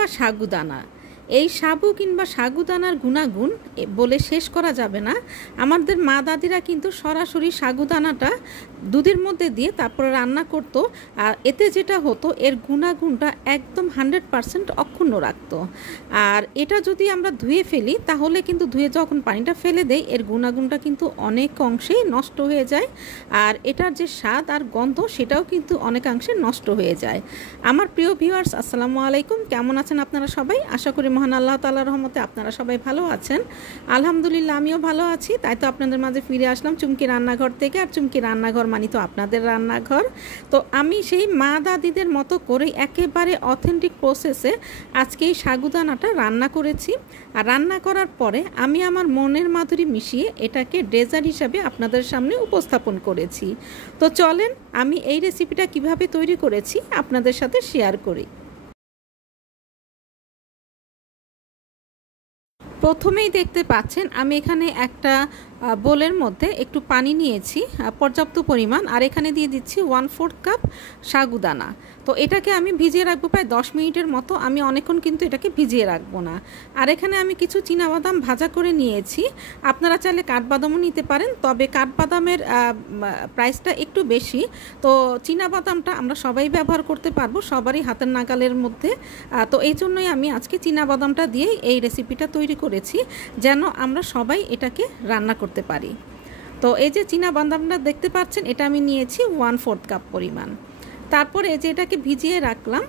কিংবা সাগুদানা, এই সাবু কিংবা সাগুদানার গুণাগুণ বলে শেষ করা যাবে না। আমাদের মা দাদিরা কিন্তু সরাসরি সাগুদানাটা দুধের মধ্যে দিয়ে তারপরে রান্না করত, আর এতে যেটা হতো এর গুণাগুণটা একদম 100% অক্ষুণ্ণ রাখতো। আর এটা যদি আমরা ধুয়ে ফেলি তাহলে কিন্তু ধুয়ে যখন পানিটা ফেলে দেই এর গুণাগুণটা কিন্তু অনেক অংশেই নষ্ট হয়ে যায়, আর এটার যে স্বাদ আর গন্ধ সেটাও কিন্তু অনেকাংশে নষ্ট হয়ে যায়। আমার প্রিয় ভিউয়ার্স, আসসালামু আলাইকুম, কেমন আছেন আপনারা সবাই? আশা করি মহান আল্লাহ তাআলার রহমতে আপনারা সবাই ভালো আছেন। আলহামদুলিল্লাহ আমিও ভালো আছি। তাই তো আপনাদের মাঝে ফিরে আসলাম চুমকি রান্নাঘর থেকে। আর চুমকি রান্নাঘর মানে তো আপনাদের রান্নাঘর। তো আমি সেই মা দাদিদের মতো করে একেবারে অথেন্টিক প্রসেসে আজকে এই সাগুদানাটা রান্না করেছি। আর রান্না করার পরে আমি আমার মনের মাধুরী মিশিয়ে এটাকে ডেজার্ট হিসাবে আপনাদের সামনে উপস্থাপন করেছি। তো চলেন আমি এই রেসিপিটা কিভাবে তৈরি করেছি আপনাদের সাথে শেয়ার করি। প্রথমেই দেখতে পাচ্ছেন আমি এখানে একটা বোলের মধ্যে একটু পানি নিয়েছি পর্যাপ্ত পরিমাণ, আর এখানে দিয়ে দিচ্ছি 1/4 কাপ সাগুদানা। তো এটাকে আমি ভিজিয়ে রাখবো প্রায় 10 মিনিটের মতো। আমি অনেকক্ষণ কিন্তু এটাকে ভিজিয়ে রাখবো না। আর এখানে আমি কিছু চীনাবাদাম ভাজা করে নিয়েছি। আপনারা চাইলে কাঠবাদামও নিতে পারেন, তবে কাঠবাদামের প্রাইসটা একটু বেশি। তো চীনাবাদামটা আমরা সবাই ব্যবহার করতে পারবো, সবারই হাতের নাগালের মধ্যে। তো এই জন্যই আমি আজকে চীনাবাদামটা দিয়েই এই রেসিপিটা তৈরি করেছি, যেন আমরা সবাই এটাকে রান্না করতে পারি। তো এই যে চীনাবাদামটা দেখতে পাচ্ছেন, এটা আমি নিয়েছি 1/4 কাপ পরিমাণ। তারপরে এই যে এটাকে ভিজিয়ে রাখলাম।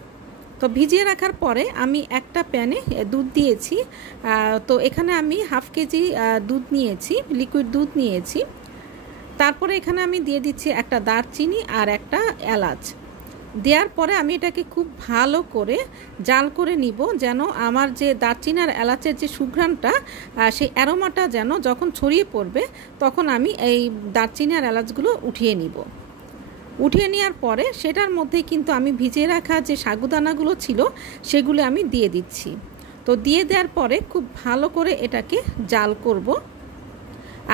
তো ভিজিয়ে রাখার পরে আমি একটা প্যানে দুধ দিয়েছি। তো এখানে আমি 1/2 কেজি দুধ নিয়েছি, লিকুইড দুধ নিয়েছি। তারপরে এখানে আমি দিয়ে দিচ্ছি একটা দারচিনি আর একটা এলাচ। দেওয়ার পরে আমি এটাকে খুব ভালো করে জাল করে নিব, যেন আমার যে দারচিনি আর এলাচের যে সুঘ্রাণটা সেই অ্যারোমাটা যেন যখন ছড়িয়ে পড়বে তখন আমি এই দারচিনি আর এলাচগুলো উঠিয়ে নিব। উঠিয়ে নেওয়ার পরে সেটার মধ্যে কিন্তু আমি ভিজিয়ে রাখা যে সাগুদানাগুলো ছিল সেগুলো আমি দিয়ে দিচ্ছি। তো দিয়ে দেওয়ার পরে খুব ভালো করে এটাকে জাল করব।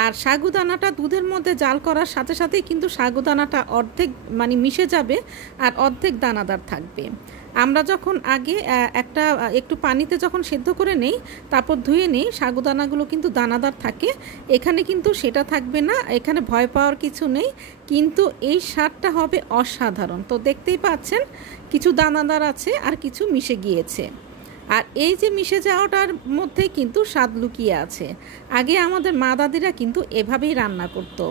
আর সাগুদানাটা দুধের মধ্যে জাল করার সাথে সাথেই কিন্তু সাগুদানাটা অর্ধেক মানে মিশে যাবে আর অর্ধেক দানাদার থাকবে। আমরা যখন আগে একটু পানিতে যখন সেদ্ধ করে নেই তারপর ধুয়ে নেই, সাগুদানাগুলো কিন্তু দানাদার থাকে। এখানে কিন্তু সেটা থাকবে না, এখানে ভয় পাওয়ার কিছু নেই, কিন্তু এই স্বাদটা হবে অসাধারণ। তো দেখতেই পাচ্ছেন কিছু দানাদার আছে আর কিছু মিশে গিয়েছে। আর এই যে মিশে যাওয়াটার মধ্যে কিন্তু স্বাদ লুকিয়ে আছে। আগে আমাদের মা দাদিরা কিন্তু এভাবেই রান্না করতো,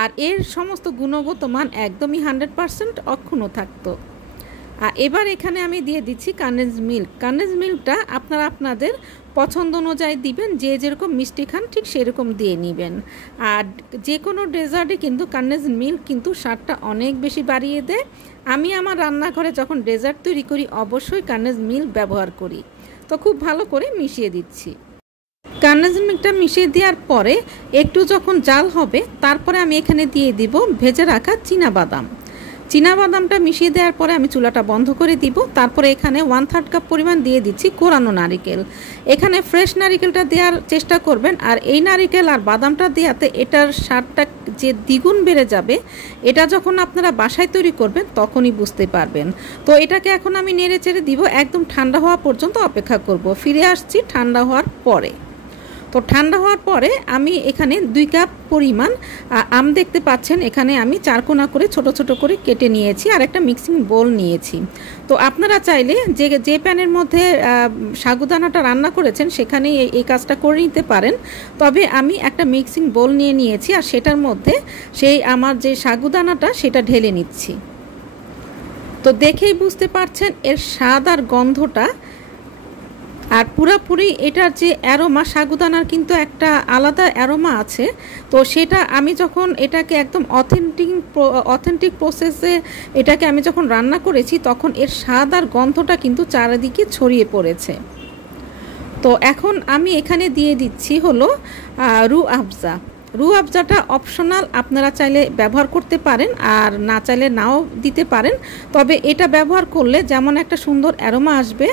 আর এর সমস্ত গুণগত মান একদমই 100% অক্ষুণ্ণ থাকতো। আর এবার এখানে আমি দিয়ে দিচ্ছি কনডেন্স মিল্ক। কনডেন্স মিল্কটা আপনারা আপনাদের পছন্দ অনুযায়ী দিবেন, যে যেরকম মিষ্টি খান ঠিক সেরকম দিয়ে নেবেন। আর যে কোনো ডেজার্টে কিন্তু কনডেন্স মিল্ক কিন্তু স্বাদটা অনেক বেশি বাড়িয়ে দেয়। আমি আমার রান্নাঘরে যখন ডেজার্ট তৈরি করি অবশ্যই কনডেন্স মিল্ক ব্যবহার করি। তো খুব ভালো করে মিশিয়ে দিচ্ছি। কনডেন্স মিল্কটা মিশিয়ে দেওয়ার পরে একটু যখন জাল হবে তারপরে আমি এখানে দিয়ে দিব ভেজে রাখা চীনাবাদাম। চীনাবাদামটা মিশিয়ে দেওয়ার পরে আমি চুলাটা বন্ধ করে দিব। তারপরে এখানে 1/3 কাপ পরিমাণ দিয়ে দিচ্ছি কোরানো নারিকেল। এখানে ফ্রেশ নারিকেলটা দেওয়ার চেষ্টা করবেন, আর এই নারিকেল আর বাদামটা দেওয়াতে এটার স্বাদটা যে দ্বিগুণ বেড়ে যাবে। এটা যখন আপনারা বাসায় তৈরি করবেন তখনই বুঝতে পারবেন। তো এটাকে এখন আমি নেড়ে চেড়ে দিব, একদম ঠান্ডা হওয়া পর্যন্ত অপেক্ষা করব। ফিরে আসছি ঠান্ডা হওয়ার পরে। তো ঠান্ডা হওয়ার পরে আমি এখানে 2 কাপ পরিমাণ আম দেখতে পাচ্ছেন, এখানে আমি 4 কোনা করে ছোট ছোট করে কেটে নিয়েছি, আর একটা মিক্সিং বোল নিয়েছি। তো আপনারা চাইলে যে প্যানের মধ্যে সাগুদানাটা রান্না করেছেন সেখানে এই কাজটা করে নিতে পারেন। তবে আমি একটা মিক্সিং বোল নিয়ে নিয়েছি, আর সেটার মধ্যে সেই আমার যে সাগুদানাটা সেটা ঢেলে নিচ্ছি। তো দেখেই বুঝতে পারছেন এর স্বাদ আর গন্ধটা। আর পুরোপুরি এটার যে অ্যারোমা, সাগুদানার কিন্তু একটা আলাদা অ্যারোমা আছে। তো সেটা আমি যখন এটাকে একদম অথেন্টিক প্রসেসে এটাকে আমি যখন রান্না করেছি তখন এর স্বাদ আর গন্ধটা কিন্তু চারিদিকে ছড়িয়ে পড়েছে। তো এখন আমি এখানে দিয়ে দিচ্ছি হলো রুহ আফজা। রুহ আফজাটা অপশনাল, আপনারা চাইলে ব্যবহার করতে পারেন আর না চাইলে নাও দিতে পারেন। তবে এটা ব্যবহার করলে যেমন একটা সুন্দর অ্যারোমা আসবে,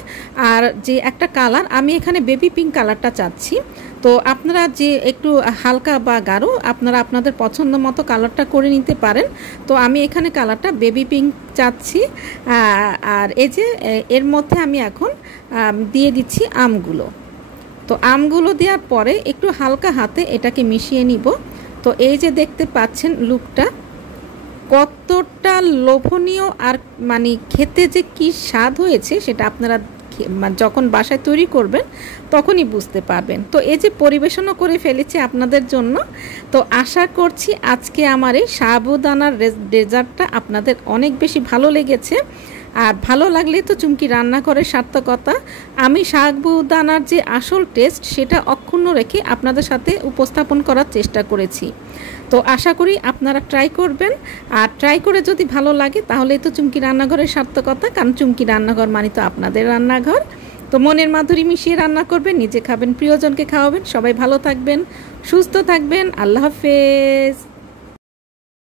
আর যে একটা কালার, আমি এখানে বেবি পিঙ্ক কালারটা চাচ্ছি। তো আপনারা যে একটু হালকা বা গাঢ় আপনারা আপনাদের পছন্দ মতো কালারটা করে নিতে পারেন। তো আমি এখানে কালারটা বেবি পিঙ্ক চাচ্ছি। আর এই যে এর মধ্যে আমি এখন দিয়ে দিচ্ছি আমগুলো। তো আমগুলো দেওয়ার পরে একটু হালকা হাতে এটাকে মিশিয়ে নিব। তো এই যে দেখতে পাচ্ছেন লুকটা কতটা লোভনীয়, আর মানে খেতে যে কি স্বাদ হয়েছে সেটা আপনারা যখন বাসায় তৈরি করবেন তখনই বুঝতে পারবেন। তো এই যে পরিবেশনও করে ফেলেছি আপনাদের জন্য। তো আশা করছি আজকে আমার এই সাবুদানার ডেজার্টটা আপনাদের অনেক বেশি ভালো লেগেছে। আর ভালো লাগলে তো চুমকি রান্নাঘরের সার্থকতা। আমি সাবুদানার যে আসল টেস্ট সেটা অক্ষুণ্ণ রেখে আপনাদের সাথে উপস্থাপন করার চেষ্টা করেছি। তো আশা করি আপনারা ট্রাই করবেন, আর ট্রাই করে যদি ভালো লাগে তাহলেই তো চুমকি রান্নাঘরের সার্থকতা, কারণ চুমকি রান্নাঘর মানে তো আপনাদের রান্নাঘর। তো মনের মাধুরী মিশিয়ে রান্না করবেন, নিজে খাবেন, প্রিয়জনকে খাওয়াবেন। সবাই ভালো থাকবেন, সুস্থ থাকবেন। আল্লাহ হাফেজ।